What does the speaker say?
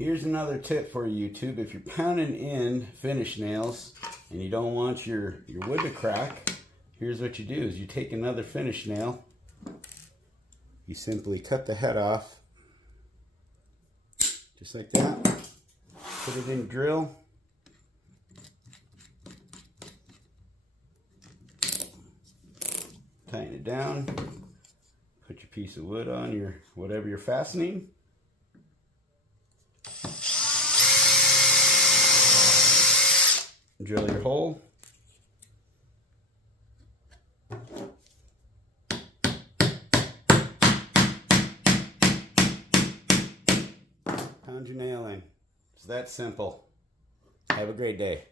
Here's another tip for YouTube. If you're pounding in finish nails and you don't want your wood to crack, here's what you do is you take another finish nail, you simply cut the head off, just like that, put it in drill, tighten it down, put your piece of wood on your whatever you're fastening. Drill your hole. Pound your nail in. It's that simple. Have a great day.